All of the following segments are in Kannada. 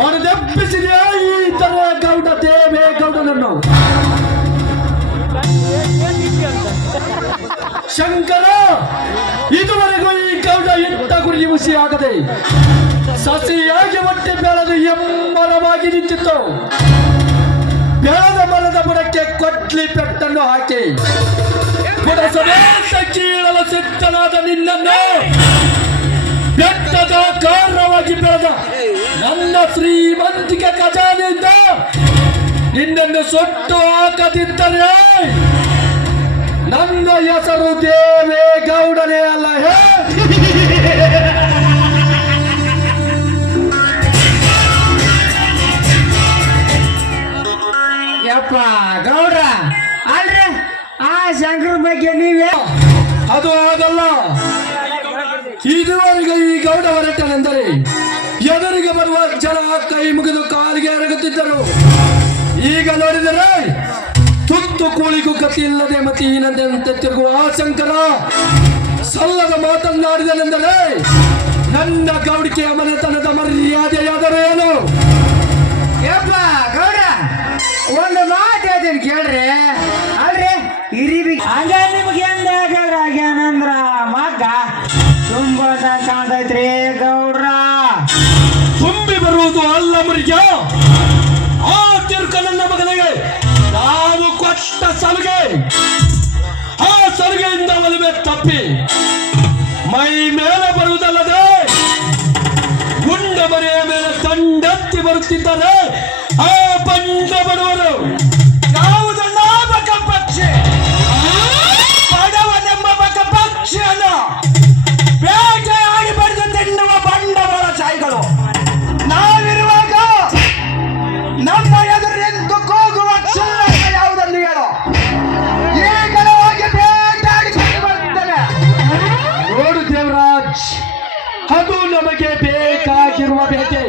ಮನದೆಬ್ಬಿಸಿದೆ ಈ ತರ ಗೌಡ ದೇವೇಗೌಡನನ್ನು. ಶಂಕರ, ಇದುವರೆಗೂ ಈ ಗೌಡ ಎಂತ ಗುರಿ ಮುಸಿ ಆಗದೆ ಸಸಿಯಾಗಿ ಹೊಟ್ಟೆ ಬೆಳೆದು ಎಮ್ಮರವಾಗಿ ನಿಂತಿತ್ತು. ಬೆಳೆದ ಮರದ ಬುಡಕ್ಕೆ ಕೊಟ್ಲಿ ಪೆಟ್ಟನ್ನು ಹಾಕಿ ಸಮೇತ ಕೀಳಲು ಸಿದ್ಧನಾದ ನಿನ್ನನ್ನು ಬೆಟ್ಟದ ಕಾರಣವಾಗಿ ಬೆಳೆದ ನನ್ನ ಶ್ರೀಮಂತಿಕೆ ಖಜಾನೆಯಿಂದ ನಿನ್ನನ್ನು ಸುಟ್ಟು ಹಾಕದಿದ್ದರೆ ನನ್ನ ಹೆಸರು ದೇವೇಗೌಡನೇ ಅಲ್ಲ. ಯಪ್ಪ ಗೌಡ್ರ ಅಲ್ರಿ ಆ ಶಂಕರ ಬಗ್ಗೆ ನೀವೇ ಅದು ಆಗಲ್ಲ. ಇದುವರೆಗೆ ಈ ಗೌಡ ಹೊರಟನೆಂದರೆ ಎದುರಿಗೆ ಬರುವ ಜನ ಕೈ ಮುಗಿದು ಕಾಲಿಗೆ ಎರಗುತ್ತಿದ್ದರು. ಈಗ ನೋಡಿದರೆ ತುತ್ತು ಕೂಳಿಗೂ ಗತಿ ಇಲ್ಲದೆ ಮತಿಹೀನಂತೆ ತಿರುಗುವ ಆ ಶಂಕರ ಸಲ್ಲದ ಮಾತನ್ನಾಡಿದನೆಂದರೆ ನನ್ನ ಗೌಡಿಕೆಯ ಮನೆತನದ ಮರ್ಯಾದೆಯಾದರೆ ಏನು? ಯಪ್ಪ ಗೌಡ ಒಂದು ಮಾತು ಹೇಳ್ತೀನಿ ಕೇಳ್ರಿ. ಅಲ್ರಿ ಹಿರಿಬಿ ಹಂಗ ನಿಮ್ಗೆ ಹೆಂಗ ಗೌಡ್ರ ಆಗ್ಯಾನಂದ್ರ ಮಗ್ಗ ತುಂಬಾ ಕಾಣ್ತೈತ್ರಿ ಗೌಡ್ರ. ತುಂಬಿ ಬರುವುದು ಅಲ್ಲ ಮರಿಗೆ, ಆ ತಿರುಕ ನನ್ನ ಮಗನಿಗೆ ನಾವು ಕೊಟ್ಟ ಸಲುಗೆ. ಆ ಸಲುಗೆಯಿಂದ ಒಲುಮೆ ತಪ್ಪಿ ಮೈ ಮೇಲೆ ಬರುವುದಲ್ಲದೆ ಗುಂಡ ಮನೆಯ ಮೇಲೆ ತಂಡೆತ್ತಿ ಬರುತ್ತಿದ್ದಾರೆ ಆ ಬಂಡ ಬಡವರು. ಯಾವುದನ್ನ ಬಕ ಪಕ್ಷಿ ಬಡವನೆಂಬ ಬಕ ಪಕ್ಷಿಯನ್ನು ಬೇಟೆಯಾಗಿ ಬಡಿದು ತಿನ್ನುವ ಬಂಡವಾಳ ಚಾಯಿಗಳು ನಾವಿರುವಾಗ ನಮ್ಮ ಎದುರು ನಿಂತು ಕೂಗುವ ಕ್ಷುಲ್ಲಕ ಯಾವುದನ್ನು ಹೇಳೋ ಈಗಲೇ ಹೋಗಿ ಬೇಟೆಯಾಡಿಕೊಂಡು ಬರ್ತೇನೆ. ನೋಡು ದೇವರಾಜ್, ಅದು ನಮಗೆ ಬೇಕಾಗಿರುವ ಬೇಟೆ.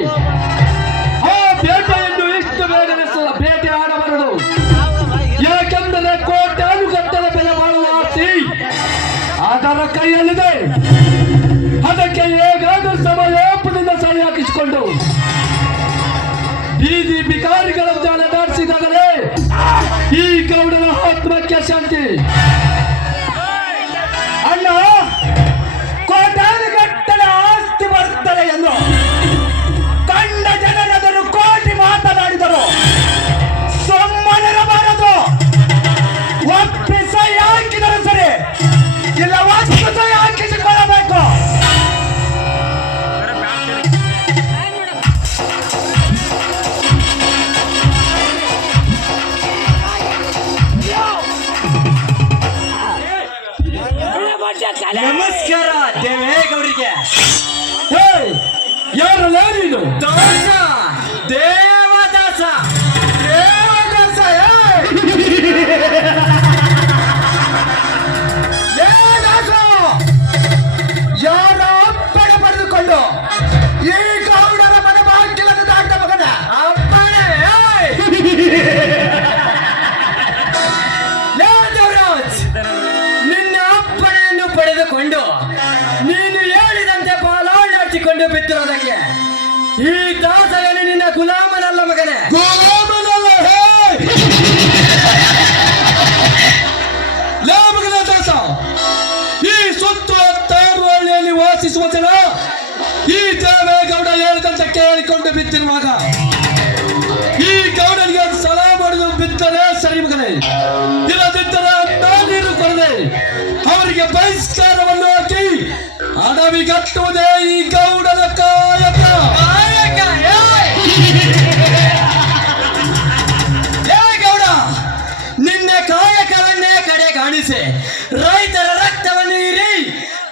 ಆ ಬೇಟೆಯನ್ನು ಇಷ್ಟು ಬೇಗನೆ ಬೇಟೆ ಆಡಬಾರದು. ಯಾಕೆಂದರೆ ಕೋಟ್ಯಾನುಗಟ್ಟಲೆ ಬೆಲೆ ಬಾಳುವ ಆಸ್ತಿ ಅದರ ಕೈಯಲ್ಲಿದೆ. ಅದಕ್ಕೆ ಹೇಗಾದರೂ ಸಮಯೋಪದಿಂದ ಸರಿ ಹಾಕಿಸಿಕೊಂಡು ಬೀದಿ ಬಿಕಾರಿಗಳಂತೆ ಅಲೆದಾಡಿಸಿದಾಗಲೇ ಈ ಗೌಡನ ಆತ್ಮಕ್ಕೆ ಶಾಂತಿ. ಅಣ್ಣ, ಕೋಟ್ಯಾನುಗಟ್ಟಲೆ ಆಸ್ತಿ ಬರ್ತದೆ ಎಂದು ಕಂಡ ಜನರೆದುರು ಕೋಟಿ ಮಾತನಾಡಿದರು. ಸುಮ್ಮನಿರಬಾರದು. ಒಪ್ಪಿಸ ಹಾಕಿದರೆ ಸರಿ, ಇಲ್ಲ ವಸ್ತು ಹಾಕಿಸಿಕೊಳ್ಳಬೇಕು. ನಮಸ್ಕಾರ ದೇವೇಗೌಡರಿಗೆ. ಯಾರಲ್ಲ ನೀನು? ದಾಸ ದೇವದಾಸ ದೇವದಾಸ ದೇವದಾಸ ಯಾರ ಅಪ್ಪಣೆ ಪಡೆದುಕೊಂಡು ಈ ಗೌಡರ ಮನೆ ಬಾಗಿಲದ ದಾಟ ಮಗನ ಅಪ್ಪಣೆ. ದೇವರಾಜ್, ನಿನ್ನ ಅಪ್ಪಣೆಯನ್ನು ಪಡೆದುಕೊಂಡು ನೀನು ಹೇಳಿದಂತೆ ಪಾಲಾಡಿಸಿಕೊಂಡು ಬಿತ್ತಿರೋದಕ್ಕೆ ಈ ದಾಸಗನೇ ನಿನ್ನ ಗುಲಾಮನಲ್ಲ ಮಗನೇ. ಗೋಮನಲ್ಲ ಲಾಭಗಳ ದಾಸ. ಈ ಸುತ್ತು 16 ಹಳ್ಳಿಯಲ್ಲಿ ವಾಸಿಸುವ ಜನ ಈ ದೇವೇಗೌಡ ಹೇಳಿದಂತೆ ಕೇಳಿಕೊಂಡು ಬಿತ್ತಿರುವಾಗ ಈ ಗೌಡನಿಗೆ ಸಲಾ ಮಾಡಿದು ಬಿದ್ದರೆ ಸರಿ ಮಗನೇ. ಇಲ್ಲದಿದ್ದರೆ ಅನ್ನ ನೀರು ಕೊಡದೆ ಅವರಿಗೆ ಬಹಿಷ್ಕಾರವನ್ನು ಹಾಕಿ ಅಡವಿಗಟ್ಟುವುದೇ ಈ ಗೌಡನ ಕಾಯಕ. ಗೌಡ, ನಿನ್ನ ಕಾಯಕವನ್ನೇ ಕಡೆ ಕಾಣಿಸಿ ರೈತರ ರಕ್ತವನ್ನು ಹೀರಿ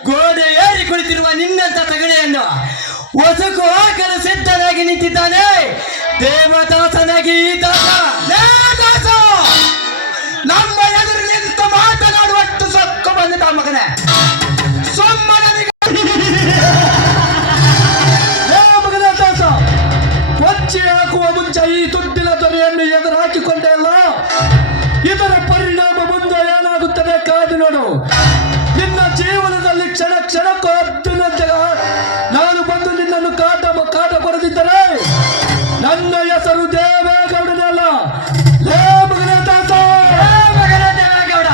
ಗೋಡೆ ಏರಿ ಕುಳಿತಿರುವ ನಿನ್ನಂತ ತಗಣೆಯನ್ನು ಒಸುಕು ಹಾಕಲು ಸಿದ್ಧನಾಗಿ ನಿಂತಿದ್ದಾನೆ ದೇವದಾಸನಾಗಿ ಈ ದಾಸ. ದೇವದಾಸ ನಮ್ಮ ಎದುರು ನಿಂತು ಮಾತನಾಡುವಷ್ಟು ಸೊಕ್ಕು ಬಂದಿದ್ದ ಮಗನೇ. ಸುಮ್ಮನೆ ಮಗನ ದಾಸ, ಕೊಚ್ಚಿ ಹಾಕುವ ಮುಂಚೆ ಈ ದುಡ್ಡಿನ ದೊರೆಯನ್ನು ಎದುರು ಹಾಕಿಕೊಂಡೆ ಅಲ್ಲ, ಇದರ ಪರಿಣಾಮ ಮುಂದೆ ಏನಾಗುತ್ತದೆ ಕಾದು ನೋಡು. ನಿನ್ನ ಜೀವನದಲ್ಲಿ ಕ್ಷಣ ಕ್ಷಣಕ್ಕೂ ಅರ್ಜುನ ನಾನು ಬಂದು ನಿನ್ನನ್ನು ಕಾಟ ಬರೆದಿದ್ದರೆ ನನ್ನ ಹೆಸರು ದೇವೇಗೌಡನಲ್ಲ. ಲೇ ಮಗನೇ ದಾಸ, ಮಗನ ದೇವೇಗೌಡ,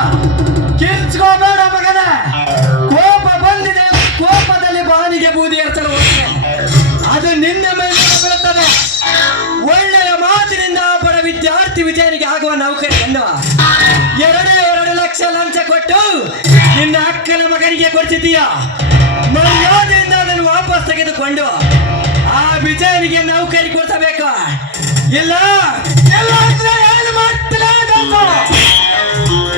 ಕಿರ್ಚ್ಕೋಬೇಡ ಮಗನ. ಕೋಪ ಬಂದಿದೆ, ಕೋಪದಲ್ಲಿ ಬಾನಿಗೆ ಬೂದಿ ಎತ್ತಲು ಹೋಗಿದೆ. ಅದು ನಿನ್ನ ಮೇಲೆ ಬೀಳುತ್ತದೆ. ಒಳ್ಳೆಯ ಮಾತಿನಿಂದ ಬಡ ವಿದ್ಯಾರ್ಥಿ ವಿಜಯನಿಗೆ ಆಗುವ ನೌಕರಿಯನ್ನು 2 ಲಕ್ಷ ಲಂಚ ಕೊಟ್ಟು ನಿನ್ನ ಅಕ್ಕನ ಮಗನಿಗೆ ಕೊಡ್ತಿದ್ದೀಯ. ಮರ್ಯಾದೆಯಿಂದ ಅದನ್ನು ವಾಪಸ್ ತೆಗೆದುಕೊಂಡು ಆ ವಿಜಯನಿಗೆ ನೌಕರಿ ಕೊಡಿಸಬೇಕು. ಇಲ್ಲ ಎಲ್ಲ ಅಂದ್ರೆ ಏನು ಮಾಡ್ತಿಲ್ಲ ದಾಸ?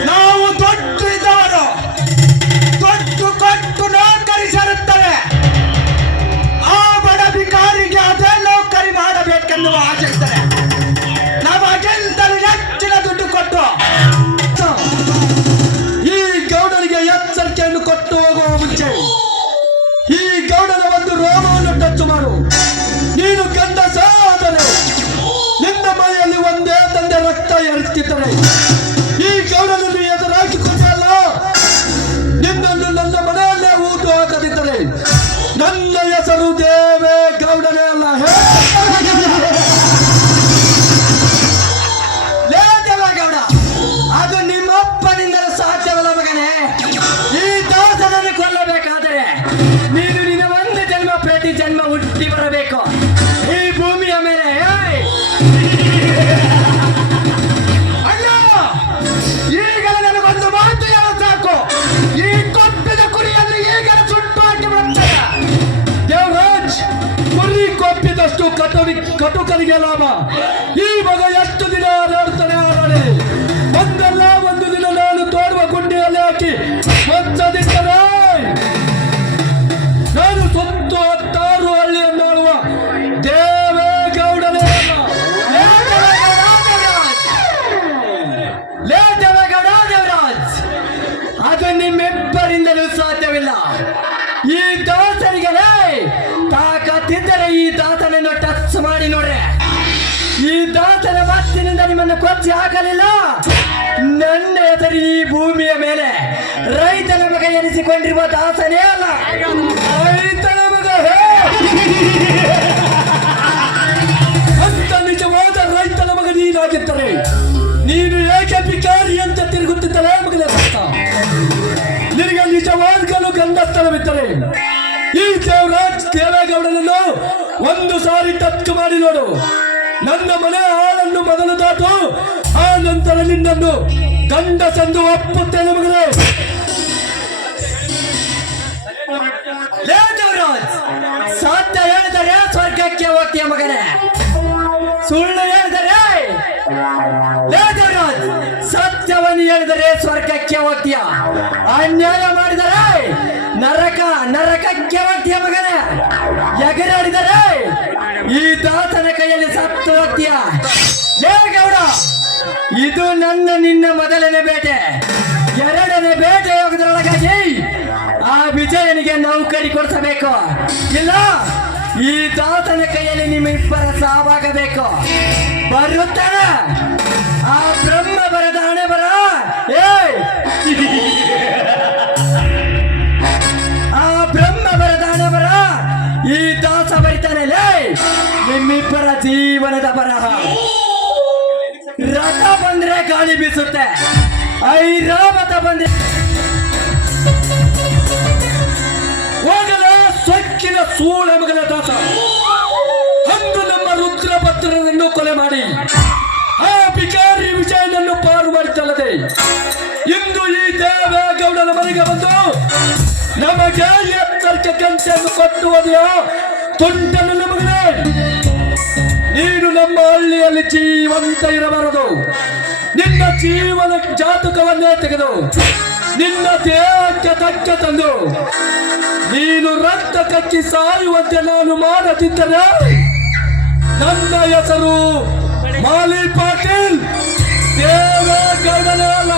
ನಾವು ದೊಡ್ಡ ಇದ್ದವರು, ದೊಡ್ಡ ಕೊಟ್ಟು ನೌಕರಿ ಸೇರುತ್ತವೆ. ಆ ಬಡ ಭಿಕಾರಿಗೆ ಅದೇ ನೌಕರಿ ಮಾಡಬೇಕೆನ್ನುವ ಆಸೆ ಇದ್ದರೆ ನಮಗೆಂತಲೂ ಹೆಚ್ಚಿನ ದುಡ್ಡು ಕೊಟ್ಟು ಈ ಗೌಡನಿಗೆ ಎಚ್ಚರಿಕೆಯನ್ನು ಕೊಟ್ಟು ಹೋಗುವ ಮುಂಚೆ ಈ ಗೌಡನ ಒಂದು ರೋಮವನ್ನು ಟಚ್ ಮಾಡು. ನೀನು ಗಂಡಸ ಆದರೆ ನಿನ್ನ ಮೈಯಲ್ಲಿ ಒಂದೇ ತಂದೆ ರಕ್ತ ಎರುತ್ತಿದ್ದರೆ ಈ ಗೌಡನನ್ನು ಎದುರಾಕಿಕೊಂಡಲ್ಲ, ನಿನ್ನನ್ನು ನನ್ನ ಮನೆಯಲ್ಲೇ ಊಟ ಹಾಕದಿದ್ದರೆ ನನ್ನ ಹೆಸರು ದೇವೇಗೌಡನೇ ಅಲ್ಲ. ಲೇ ದೇವೇಗೌಡ, ಅದು ನಿಮ್ಮಪ್ಪನಿಂದಲೂ ಸಾಧ್ಯವಲ್ಲ ಮಗನೇ. ಈ ದಾಸನನ್ನು ಕೊಲ್ಲಬೇಕಾದರೆ ನೀನು ನಿನ್ನ ಒಂದು ಜನ್ಮ ಪ್ರತಿ ಜನ್ಮ ಹುಟ್ಟಿ ಬರಬೇಕು ಈ ಭೂಮಿಯ ಮೇಲೆ. ಅಯ್ಯ, ಈಗಲೇ ನನಗೊಂದು ಮಾತು ಹೇಳು ಸಾಕು. ಈ ಕೊಪ್ಪಿದ ಕುರಿಯಲ್ಲಿ ಈಗಲೇ ಸುಟ್ಟು ಹಾಕಿ ಬರುತ್ತದೆ. ದೇವರಾಜ್, ಕುರಿ ಕೊಪ್ಪಿದಷ್ಟು ಕಟುಕರಿಗೆ ಲಾಭ. ಈ ಮಗ ಎಷ್ಟು ದಿನ ಹಾರಾಡ್ತಾನೆ ಹಾರಾಡಿ ಒಂದಲ್ಲ ಒಂದು ದಿನ ನಾನು ತೋಡುವ ಗುಂಡಿಯಲ್ಲಿ ಹಾಕಿ ಮಚ್ಚದಿದ್ದರೆ ನಾನು ಸುತ್ತು 16 ಹಳ್ಳಿಯನ್ನಾಳುವ ದೇವೇಗೌಡನೇ ಅಲ್ಲ. ಲೇ ದೇವೇಗೌಡ ದೇವರಾಜ್, ಅದು ನಿಮ್ಮಿಬ್ಬರಿಂದಲೂ ಸಾಧ್ಯವಿಲ್ಲ. ಈ ದಾಸನಿಗೆ ತಾಕತ್ತಿದ್ದರೆ ಈ ದಾಸನನ್ನು ಟಚ್ ಮಾಡಿ ನೋಡ್ರೆ. ಈ ದಾಸನ ಮಾತಿನಿಂದ ನಿಮ್ಮನ್ನು ಕೊಚ್ಚಿ ಹಾಕಲಿಲ್ಲ. ನನ್ನ ಹೆಸರು ಈ ಭೂಮಿಯ ಮೇಲೆ ರೈತನ ಮಗ ಎನಿಸಿಕೊಂಡಿರುವ ದಾಸನೇ ಅಲ್ಲ. ರೈತನ ಮಗ ಅಂತ ನಿಜವಾದ ರೈತನ ಮಗ ನೀನಾಗಿದ್ದರೆ ನೀನು ಏಕೆ ಭಿಕಾರಿ ಅಂತ ತಿರುಗುತ್ತಿದ್ದಲೇ ಮಗನ ಸತ್ತ. ನಿನಗೆ ನಿಜವಾದ್ಗಲು ಗಂಡಸ್ಥಳವಿದ್ದರೆ ಈ ದೇವೇಗೌಡನನ್ನು ಒಂದು ಸಾರಿ ಟಚ್ ಮಾಡಿ ನೋಡು. ನನ್ನ ಮನೆ ಹಾಳನ್ನು ಮೊದಲು ದಾಟು, ಆ ನಂತರ ನಿನ್ನನ್ನು ಗಂಡಸೆಂದು ಒಪ್ಪುತ್ತೇನೆ ಮಗನೇ. ಲೇ ದೇವರಾಜ್, ಸತ್ಯ ಹೇಳಿದರೆ ಸ್ವರ್ಗಕ್ಕೆ ಹೋಗ್ತೀಯ ಮಗನೇ. ಸುಳ್ಳು ಹೇಳಿದರೆ ಲೇ ದೇವರಾಜ್, ಸತ್ಯವನ್ನು ಹೇಳಿದರೆ ಸ್ವರ್ಗಕ್ಕೆ ಹೋಗ್ತೀಯ. ಅನ್ಯಾಯ ಮಾಡಿದರೆ ನರಕಕ್ಕೆ ಹೋಗ್ತೀಯ ಮಗನೇ. ಎಗರಾಡಿದರೆ ಈ ದಾಸನ ಕೈಯಲ್ಲಿ ಸತ್ತು ಹೋಗ್ತೀಯ. ಲೇ ಗೌಡ, ಇದು ನಿನ್ನ ಮೊದಲನೇ ಬೇಟೆ. 2ನೇ ಬೇಟೆ ಹೋಗೋದ್ರೊಳಗಾಗಿ ಆ ವಿಜಯನಿಗೆ ನೌಕರಿ ಕೊಡಿಸಬೇಕು. ಇಲ್ಲ ಈ ದಾಸನ ಕೈಯಲ್ಲಿ ನಿಮ್ಮಿಬ್ಬರ ಸಾವಾಗಬೇಕು. ಬರುತ್ತಾನೆ ಆ ಬ್ರಹ್ಮ ಬರದ ಹಣೆ ಬರ. ಆ ಬ್ರಹ್ಮ ಬರದ ಹಣೆ ಬರ ಈ ದಾಸ ಬರಿತಾನೆ. ಲೇ ನಿಮ್ಮಿಬ್ಬರ ಜೀವನದ ಬರಹ. ರಥ ಬಂದ್ರೆ ಗಾಳಿ ಬೀಸುತ್ತೆ, ಐರಾವತ ಬಂದ್ರೆ ಹೋಗಲ ಸೊಕ್ಕಿನ ಸೂಳ ಮಗನ ದಾಸ. ಅಂದು ನಮ್ಮ ರುದ್ರಭದ್ರನನ್ನು ಕೊಲೆ ಮಾಡಿ ಆ ಭಿಕಾರಿ ವಿಜಯನನ್ನು ಪಾರು ಮಾಡಿದ್ದಲ್ಲದೆ ಇಂದು ಈ ದೇವೇಗೌಡನ ಮನೆಗೆ ಬಂದು ನಮಗೆ ಎಚ್ಚರಿಕೆ ಗಂಟೆಯನ್ನು ಕೊಟ್ಟು ಹೋದೆಯೋ ತುಂಟನು ನಮಗನೇ. ನೀನು ನಮ್ಮ ಹಳ್ಳಿಯಲ್ಲಿ ಜೀವಂತ ಇರಬಾರದು. ನಿನ್ನ ಜೀವನ ಜಾತಕವನ್ನೇ ತೆಗೆದು ನಿನ್ನ ದೇಹಕ್ಕೆ ತಕ್ಕ ತಂದು ನೀನು ರಕ್ತ ಕಕ್ಕಿ ಸಾಯುವಂತೆ ನಾನು ಮಾಡದಿದ್ದರೆ ನನ್ನ ಹೆಸರು ಮಾಲಿ ಪಾಟೀಲ್ ದೇವೇಗೌಡನೇ ಅಲ್ಲ.